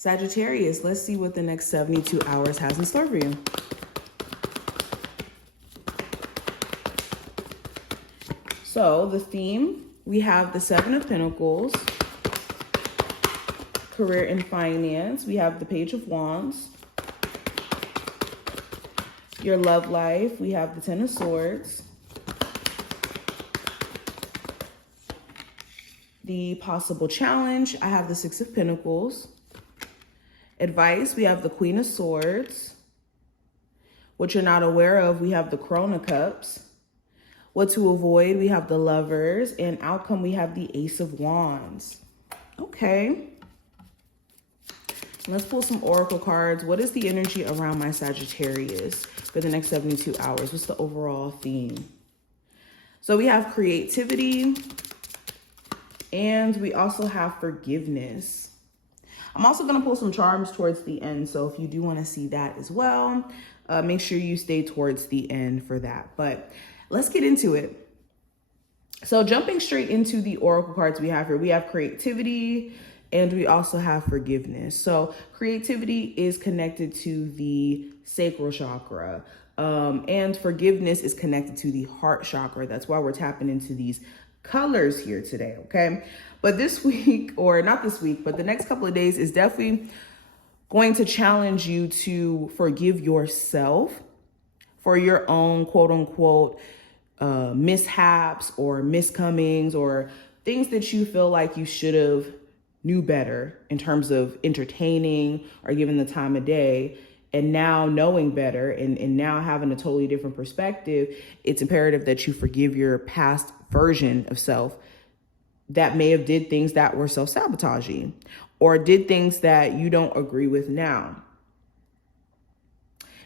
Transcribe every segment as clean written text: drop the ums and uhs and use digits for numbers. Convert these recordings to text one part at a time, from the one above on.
Sagittarius, let's see what the next 72 hours has in store for you. So the theme, we have the Seven of Pentacles, career and finance. We have the Page of Wands. Your love life, we have the Ten of Swords. The possible challenge, I have the Six of Pentacles. Advice, we have the Queen of Swords. What you're not aware of, we have the Crone of Cups. What to avoid, we have the Lovers. And outcome, we have the Ace of Wands. Okay. Let's pull some oracle cards. What is the energy around my Sagittarius for the next 72 hours? What's the overall theme? So we have creativity, and we also have forgiveness. I'm also going to pull some charms towards the end. So if you do want to see that as well, make sure you stay towards the end for that. But let's get into it. So jumping straight into the oracle cards we have here, we have creativity and we also have forgiveness. So creativity is connected to the sacral chakra, and forgiveness is connected to the heart chakra. That's why we're tapping into these colors here today, okay? But this week, or not this week, but the next couple of days is definitely going to challenge you to forgive yourself for your own quote unquote mishaps or miscomings or things that you feel like you should have knew better in terms of entertaining or giving the time of day. And now knowing better and now having a totally different perspective, it's imperative that you forgive your past version of self that may have did things that were self-sabotaging or did things that you don't agree with now.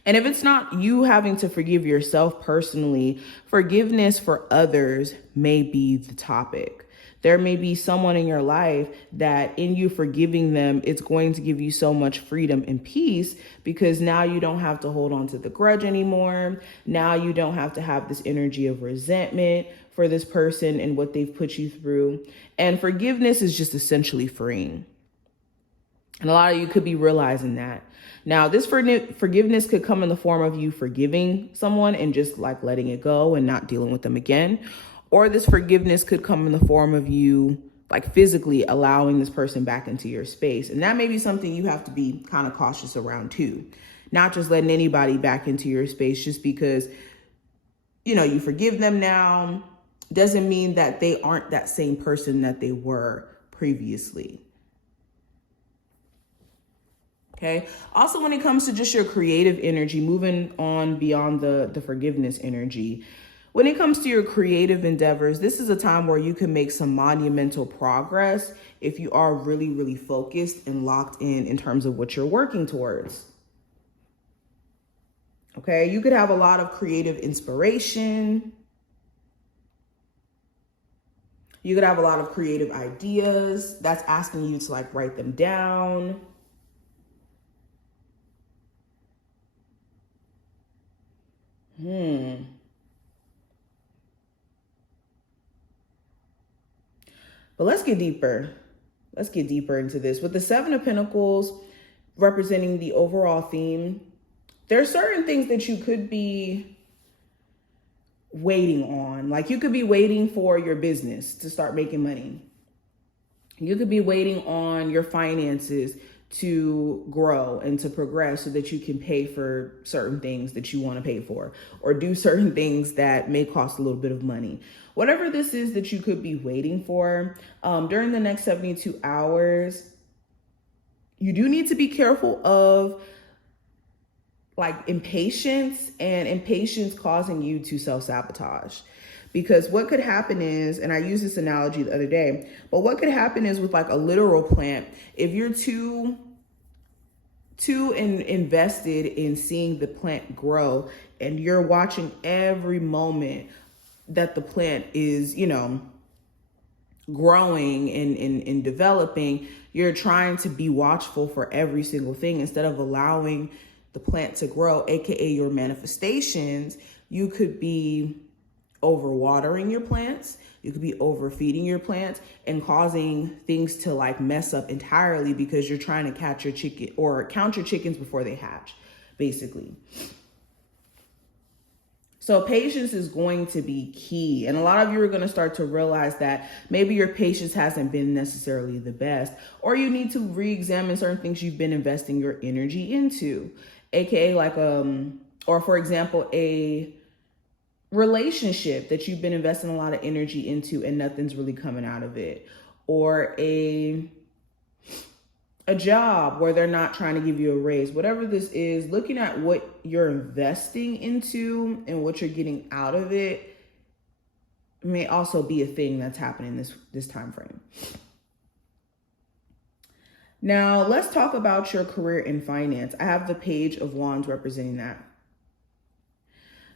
And if it's not you having to forgive yourself personally, forgiveness for others may be the topic. There may be someone in your life that in you forgiving them, it's going to give you so much freedom and peace because now you don't have to hold on to the grudge anymore. Now you don't have to have this energy of resentment for this person and what they've put you through. And forgiveness is just essentially freeing. And a lot of you could be realizing that. Now, this forgiveness could come in the form of you forgiving someone and just like letting it go and not dealing with them again. Or this forgiveness could come in the form of you like physically allowing this person back into your space. And that may be something you have to be kind of cautious around too. Not just letting anybody back into your space just because, you know, you forgive them now doesn't mean that they aren't that same person that they were previously. Okay. Also, when it comes to just your creative energy, moving on beyond the forgiveness energy, when it comes to your creative endeavors, this is a time where you can make some monumental progress if you are really, really focused and locked in terms of what you're working towards. Okay, you could have a lot of creative inspiration. You could have a lot of creative ideas. That's asking you to like write them down. But let's get deeper. Let's get deeper into this. With the Seven of Pentacles representing the overall theme, there are certain things that you could be waiting on. Like you could be waiting for your business to start making money. You could be waiting on your finances to grow and to progress so that you can pay for certain things that you want to pay for or do certain things that may cost a little bit of money. Whatever this is that you could be waiting for during the next 72 hours, you do need to be careful of like impatience causing you to self-sabotage. Because what could happen is, and I used this analogy the other day, but what could happen is with like a literal plant, if you're too invested in seeing the plant grow and you're watching every moment that the plant is, you know, growing and developing, you're trying to be watchful for every single thing instead of allowing the plant to grow, aka your manifestations. You could be overwatering your plants. You could be overfeeding your plants and causing things to like mess up entirely because you're trying to catch your chicken or count your chickens before they hatch, basically. So patience is going to be key. And a lot of you are going to start to realize that maybe your patience hasn't been necessarily the best, or you need to re-examine certain things you've been investing your energy into, aka like, or for example, a relationship that you've been investing a lot of energy into and nothing's really coming out of it, or a job where they're not trying to give you a raise. Whatever this is, looking at what you're investing into and what you're getting out of it may also be a thing that's happening this time frame. Now, let's talk about your career and finance. I have the Page of Wands representing that.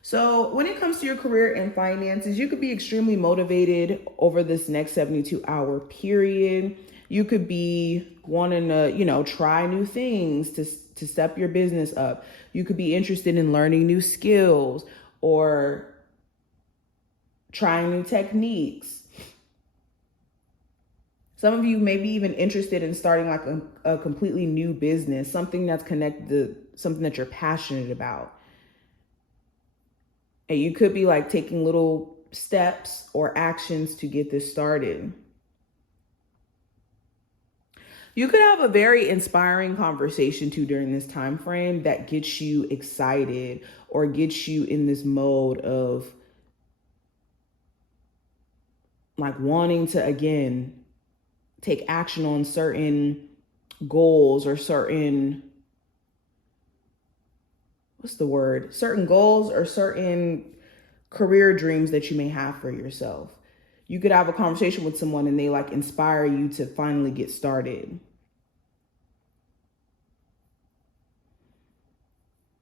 So when it comes to your career and finances, you could be extremely motivated over this next 72-hour period. You could be wanting to, try new things to step your business up. You could be interested in learning new skills or trying new techniques. Some of you may be even interested in starting like a completely new business, something that's connected to something that you're passionate about. And you could be like taking little steps or actions to get this started. You could have a very inspiring conversation too during this time frame that gets you excited or gets you in this mode of like wanting to, again, take action on certain goals or certain goals or certain career dreams that you may have for yourself. You could have a conversation with someone and they like inspire you to finally get started.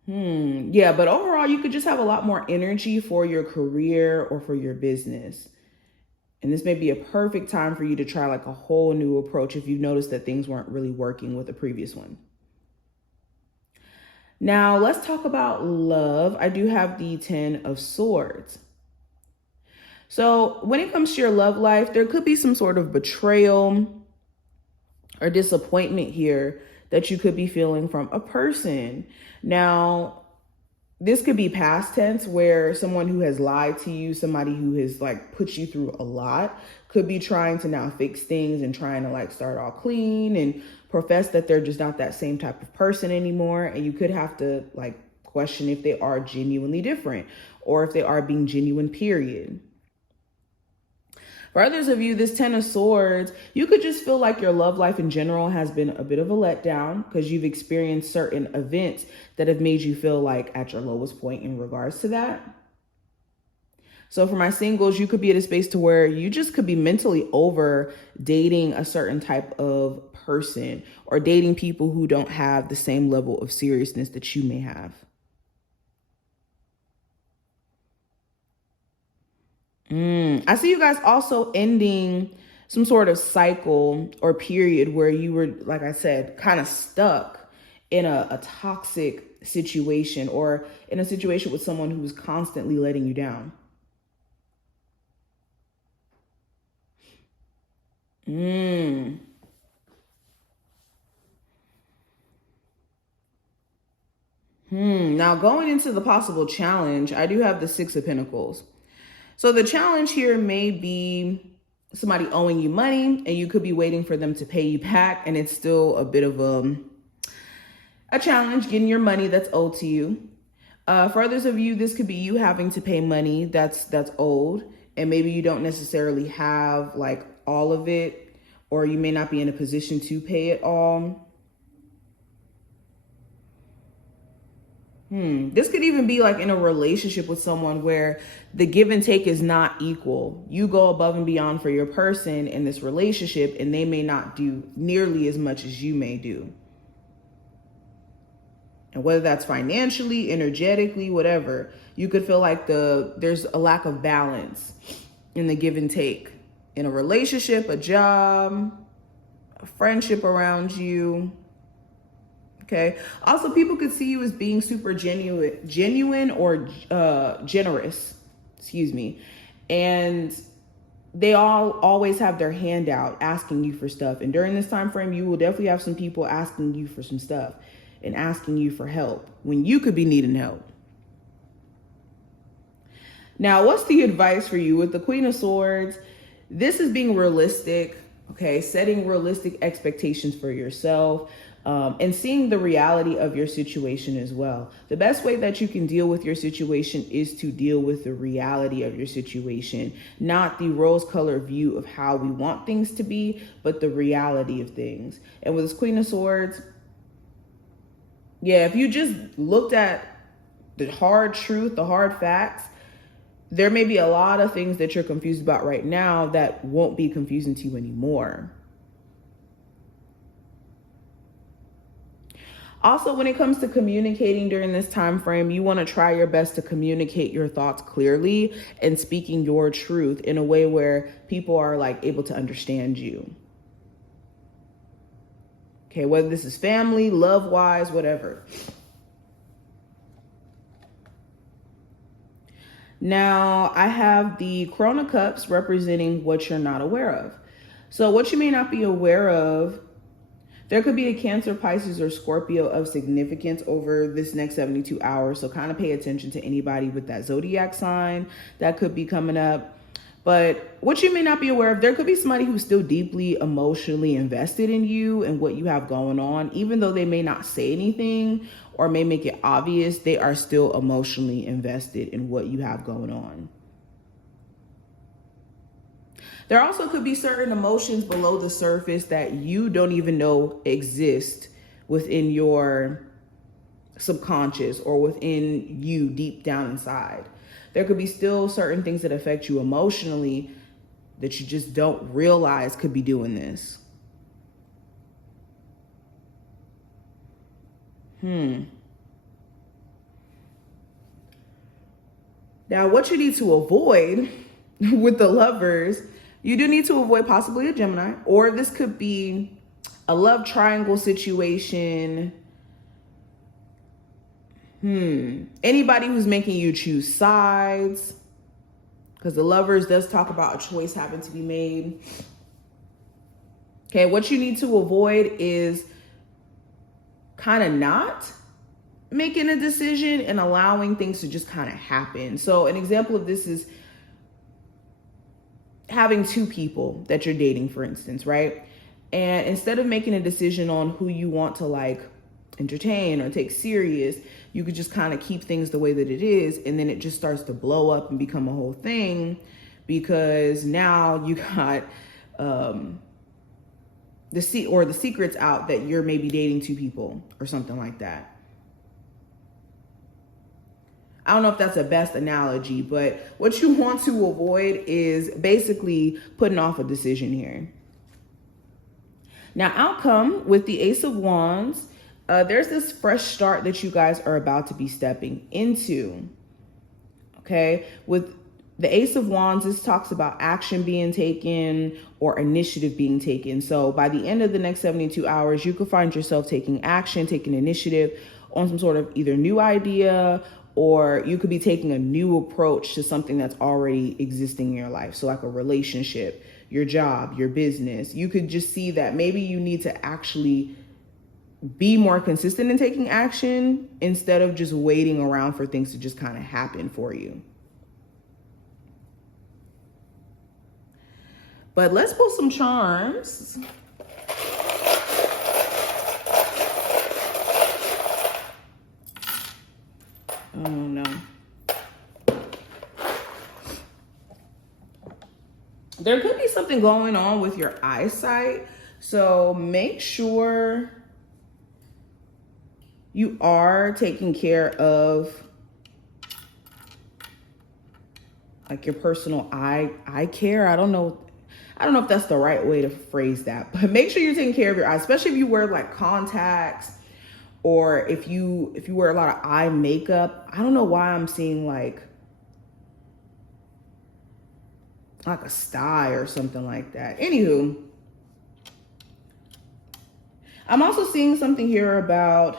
Yeah, but overall, you could just have a lot more energy for your career or for your business. And this may be a perfect time for you to try like a whole new approach if you've noticed that things weren't really working with the previous one. Now, let's talk about love. I do have the 10 of Swords. So when it comes to your love life, there could be some sort of betrayal or disappointment here that you could be feeling from a person. Now, this could be past tense where someone who has lied to you, somebody who has like put you through a lot, could be trying to now fix things and trying to like start all clean and profess that they're just not that same type of person anymore. And you could have to like question if they are genuinely different or if they are being genuine, period. For others of you, this 10 of Swords, you could just feel like your love life in general has been a bit of a letdown because you've experienced certain events that have made you feel like at your lowest point in regards to that. So for my singles, you could be at a space to where you just could be mentally over dating a certain type of person or dating people who don't have the same level of seriousness that you may have. I see you guys also ending some sort of cycle or period where you were, like I said, kind of stuck in a toxic situation or in a situation with someone who was constantly letting you down. Now going into the possible challenge, I do have the 6 of Pentacles. So the challenge here may be somebody owing you money and you could be waiting for them to pay you back. And it's still a bit of a challenge getting your money that's owed to you. For others of you, this could be you having to pay money that's owed. And maybe you don't necessarily have like all of it, or you may not be in a position to pay it all. This could even be like in a relationship with someone where the give and take is not equal. You go above and beyond for your person in this relationship, and they may not do nearly as much as you may do. And whether that's financially, energetically, whatever, you could feel like there's a lack of balance in the give and take in a relationship, a job, a friendship around you. Okay. Also, people could see you as being super genuine or generous. excuse me. And they all always have their hand out asking you for stuff. And during this time frame, you will definitely have some people asking you for some stuff and asking you for help when you could be needing help. Now, what's the advice for you with the Queen of Swords? This is being realistic, okay? Setting realistic expectations for yourself, and seeing the reality of your situation as well. The best way that you can deal with your situation is to deal with the reality of your situation, not the rose-colored view of how we want things to be, but the reality of things. And with this Queen of Swords, yeah, if you just looked at the hard truth, the hard facts, there may be a lot of things that you're confused about right now that won't be confusing to you anymore. Also, when it comes to communicating during this time frame, you want to try your best to communicate your thoughts clearly and speaking your truth in a way where people are like able to understand you. Okay, whether this is family, love-wise, whatever. Now, I have the Crown of Cups representing what you're not aware of. So what you may not be aware of, there could be a Cancer, Pisces, or Scorpio of significance over this next 72 hours. So kind of pay attention to anybody with that zodiac sign that could be coming up. But what you may not be aware of, there could be somebody who's still deeply emotionally invested in you and what you have going on. Even though they may not say anything or may make it obvious, they are still emotionally invested in what you have going on. There also could be certain emotions below the surface that you don't even know exist within your subconscious or within you deep down inside. There could be still certain things that affect you emotionally that you just don't realize could be doing this. Now, what you need to avoid with the Lovers, you do need to avoid possibly a Gemini, or this could be a love triangle situation. Anybody who's making you choose sides, because the Lovers does talk about a choice having to be made. Okay, what you need to avoid is kind of not making a decision and allowing things to just kind of happen. So an example of this is having two people that you're dating, for instance, right? And instead of making a decision on who you want to like entertain or take serious, you could just kind of keep things the way that it is, and then it just starts to blow up and become a whole thing because now you got the secret's out that you're maybe dating two people or something like that. I don't know if that's the best analogy, but what you want to avoid is basically putting off a decision here. Now, outcome with the Ace of Wands, there's this fresh start that you guys are about to be stepping into. Okay, with the Ace of Wands, this talks about action being taken or initiative being taken. So by the end of the next 72 hours, you could find yourself taking action, taking initiative on some sort of either new idea, or you could be taking a new approach to something that's already existing in your life. So like a relationship, your job, your business. You could just see that maybe you need to actually be more consistent in taking action instead of just waiting around for things to just kind of happen for you. But let's pull some charms. Oh no. There could be something going on with your eyesight. So make sure you are taking care of like your personal eye care. I don't know if that's the right way to phrase that, but make sure you're taking care of your eyes, especially if you wear like contacts or if you wear a lot of eye makeup. I don't know why I'm seeing like a sty or something like that. Anywho, I'm also seeing something here about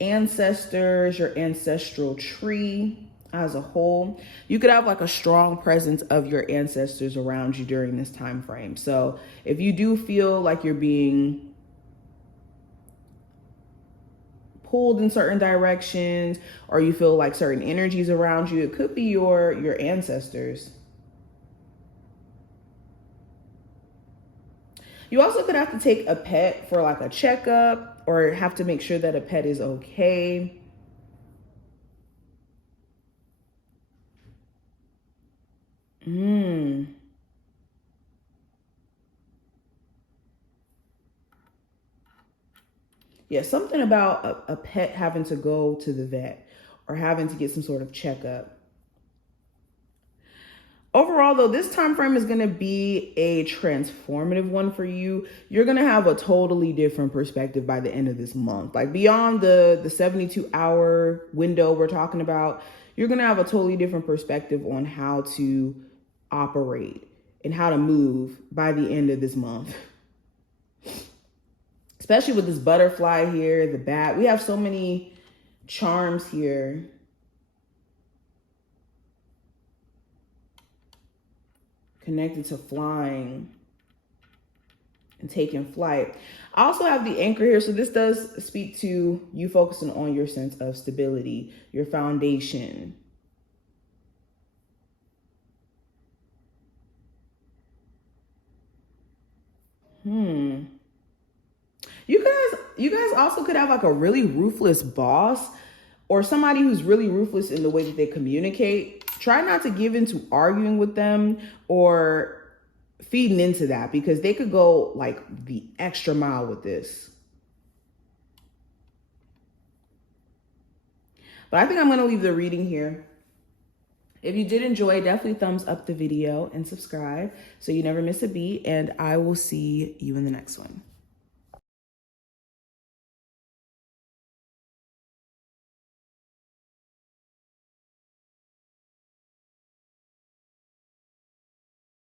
ancestors, your ancestral tree. as a whole. You could have like a strong presence of your ancestors around you during this time frame. So if you do feel like you're being pulled in certain directions, or you feel like certain energies around you, it could be your ancestors. You also could have to take a pet for like a checkup, or have to make sure that a pet is okay. Yeah, something about a pet having to go to the vet or having to get some sort of checkup. Overall, though, this time frame is going to be a transformative one for you. You're going to have a totally different perspective by the end of this month. Like beyond the 72-hour window we're talking about, you're going to have a totally different perspective on how to operate and how to move by the end of this month. Especially with this butterfly here, the bat. We have so many charms here. Connected to flying and taking flight. I also have the anchor here. So this does speak to you focusing on your sense of stability, your foundation. You guys also could have like a really ruthless boss, or somebody who's really ruthless in the way that they communicate. Try not to give into arguing with them or feeding into that, because they could go like the extra mile with this. But I think I'm going to leave the reading here. If you did enjoy, definitely thumbs up the video and subscribe so you never miss a beat. And I will see you in the next one.